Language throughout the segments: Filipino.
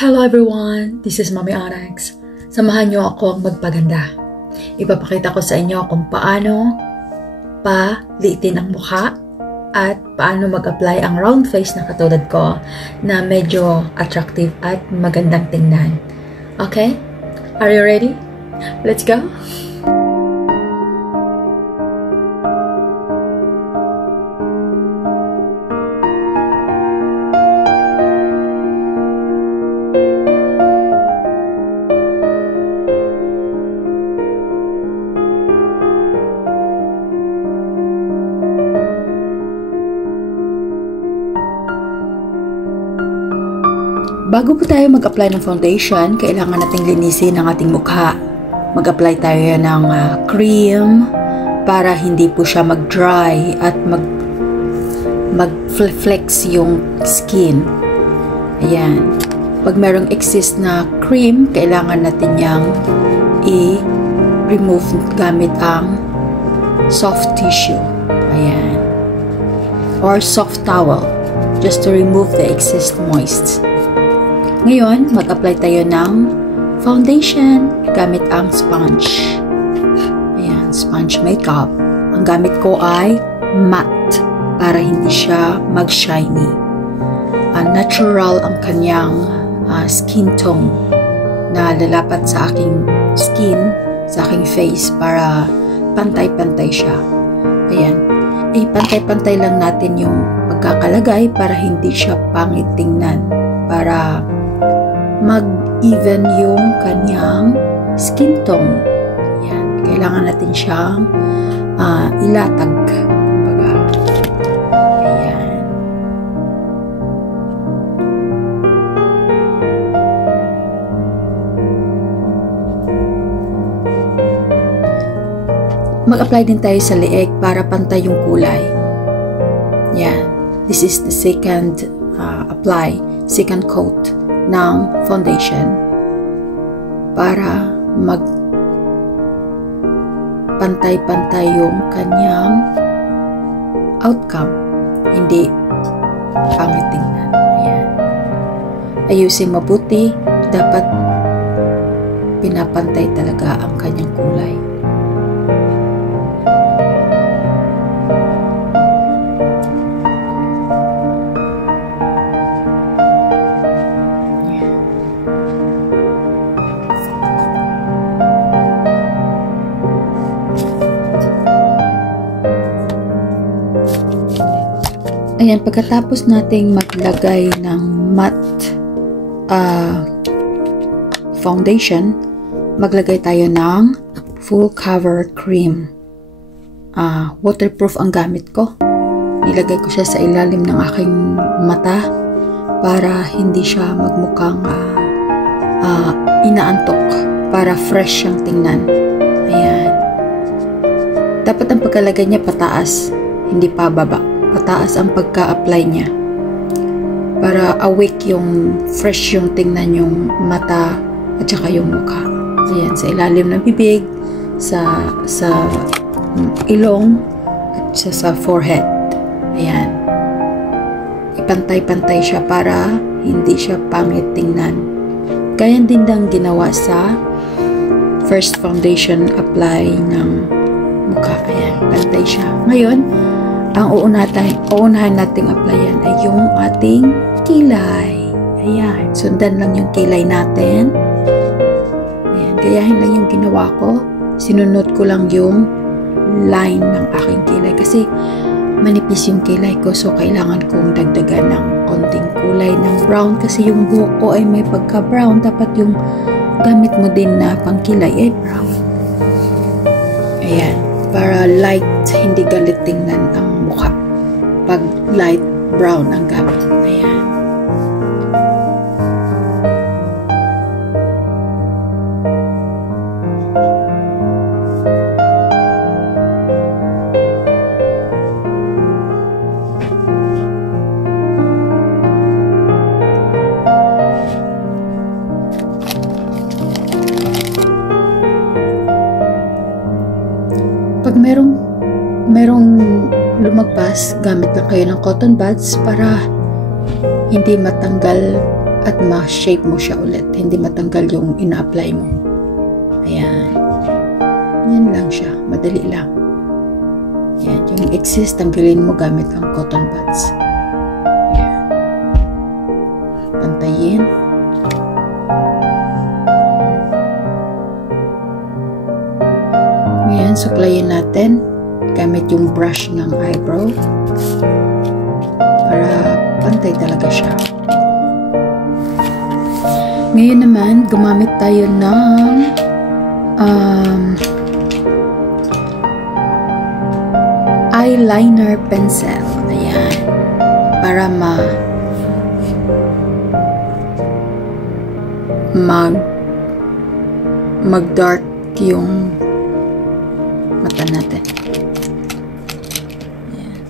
Hello everyone! This is Mommy Onyx. Samahan niyo ako magpaganda. Ipapakita ko sa inyo kung paano paliitin ang mukha at paano mag-apply ang round face na katulad ko na medyo attractive at magandang tingnan. Okay? Are you ready? Let's go! Bago po tayo mag-apply ng foundation, kailangan nating linisin ang ating mukha. Mag-apply tayo ng cream para hindi po siya mag-dry at mag-flex yung skin. Ayan. Pag merong excess na cream, kailangan natin yang i-remove gamit ang soft tissue. Ayan. Or soft towel, just to remove the excess moist. Ngayon, mag-apply tayo ng foundation gamit ang sponge. Ayan, sponge makeup. Ang gamit ko ay matte para hindi siya mag-shiny. Natural ang kanyang skin tone na lalapat sa aking skin, sa aking face para pantay-pantay siya. Ayan. Pantay-pantay lang natin yung pagkakalagay para hindi siya pangit tingnan. Para mag-even yung kanyang skin tone. Yan. Kailangan natin siyang ilatag. Kumbaga. Ayan. Mag-apply din tayo sa leeg para pantay yung kulay. Yan. This is the second second coat ng foundation para pantay-pantay yung kanyang outcome, hindi pangit tingnan. Ayan. Ayusin mabuti, dapat pinapantay talaga ang kanyang kulay. Ayan, pagkatapos nating maglagay ng matte foundation, maglagay tayo ng full cover cream. Waterproof ang gamit ko. Nilagay ko siya sa ilalim ng aking mata para hindi siya magmukhang inaantok, para fresh siyang tingnan. Ayan. Dapat ang pagkalagay niya pataas, hindi pababa. Pataas ang pagka-apply niya para awake yung fresh yung tingnan yung mata at saka yung mukha. Ayan, sa ilalim ng bibig, sa ilong at sa forehead. Ayan. Ipantay-pantay siya para hindi siya pangit tingnan. Ganyan din lang ginawa sa first foundation apply ng mukha. Ayan, pantay siya. Ngayon, ang uunahan nating applyan ay yung ating kilay. Ayan. Sundan lang yung kilay natin. Ayan. Gayahin lang yung ginawa ko. Sinunod ko lang yung line ng aking kilay. Kasi manipis yung kilay ko. So, kailangan kong dagdagan ng konting kulay ng brown. Kasi yung buhok ko ay may pagka-brown. Dapat yung gamit mo din na pangkilay ay brown. Ayan. Para light, hindi galit tingnan ang mukha pag light brown ang gamit. Ayan. Pag merong lumagpas, gamit lang kayo ng cotton buds para hindi matanggal at ma-shape mo siya ulit. Hindi matanggal yung ina-apply mo. Ayan. Yan lang siya. Madali lang. Ayan. Yung excess, tanggalin mo gamit ang cotton buds. Ayan. Pantayin. Ayan. Suklayin natin gamit yung brush ng eyebrow para pantay talaga siya. Ngayon naman, gumamit tayo ng eyeliner pencil. Ayan. Para mag-dark yung mata natin. Ayan.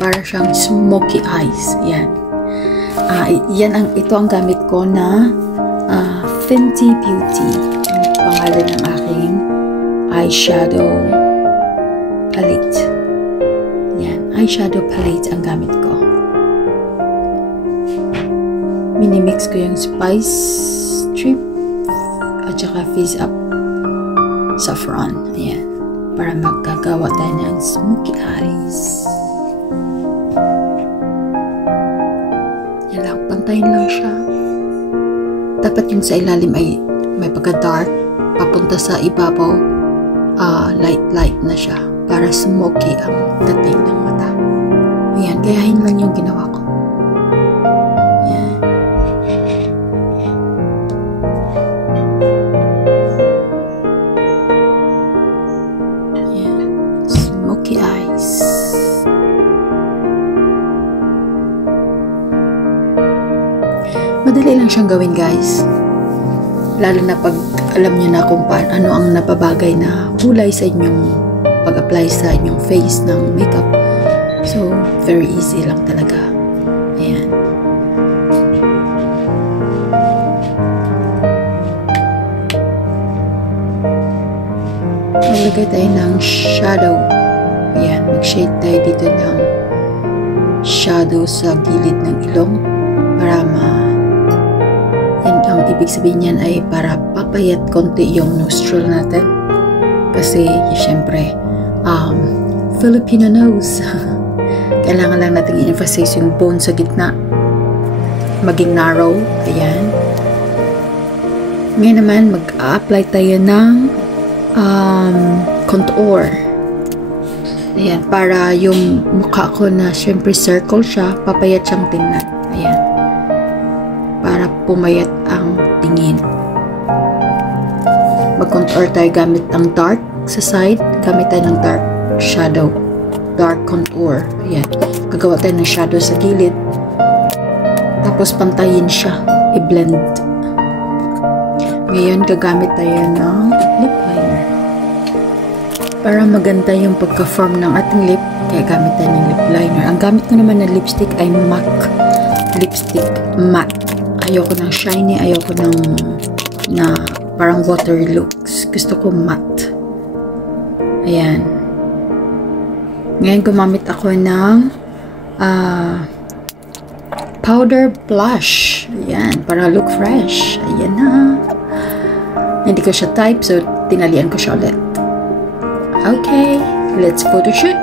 Para siyang smoky eyes. Ayan. Ito ang gamit ko na Fenty Beauty. Ang pangalan ng aking eyeshadow palette. Yan, eyeshadow palette ang gamit ko. Minimix ko yung Spice Strip at saka Fizz Up Saffron. Ayan, para magkagawa tayo ng smoky eyes. Yan lang, pantayin lang siya. Dapat yung sa ilalim ay may pagka-dark, papunta sa ibabaw, light na siya para smoky ang dating ng mata. Ayan, gayahin lang yung ginawa ko. Ayan. Ayan. Smoky eyes. Madali lang siyang gawin, guys. Lalo na pag alam niyo na kung ano ang napabagay na kulay sa inyong pag-apply sa inyong face ng makeup. So, very easy lang talaga. Ayan. Maglagay tayo ng shadow. Ayan, mag-shade tayo dito ng shadow sa gilid ng ilong para yan ang ibig sabihin niyan ay para papayat konti yung nostril natin. Kasi, syempre, Filipino nose. Kailangan lang natin i-emphasize yung bone sa gitna. Maging narrow. Ayan. Ngayon naman, mag-a-apply tayo ng contour. Ayan, para yung mukha ko na syempre circle siya, papayat siyang tingnan. Ayan. Para pumayat ang tingin. Mag-contour tayo gamit ng dark sa side. Gamit tayo ng dark shadow. Dark contour. Ayan. Gagawa tayo ng shadow sa gilid. Tapos pantayin siya. I-blend. Ngayon, gagamit tayo ng lip liner. Para maganda yung pagka-form ng ating lip, kaya gamit tayo ng lip liner. Ang gamit ko naman na lipstick ay MAC. Lipstick matte. Ayoko ng shiny, ayoko ng na parang watery looks. Gusto ko matte. Ayan. Ngayon gumamit ako ng powder blush. Ayan, para look fresh. Ayan na. Hindi ko siya type, so tinalian ko siya ulit. Okay, let's photoshoot.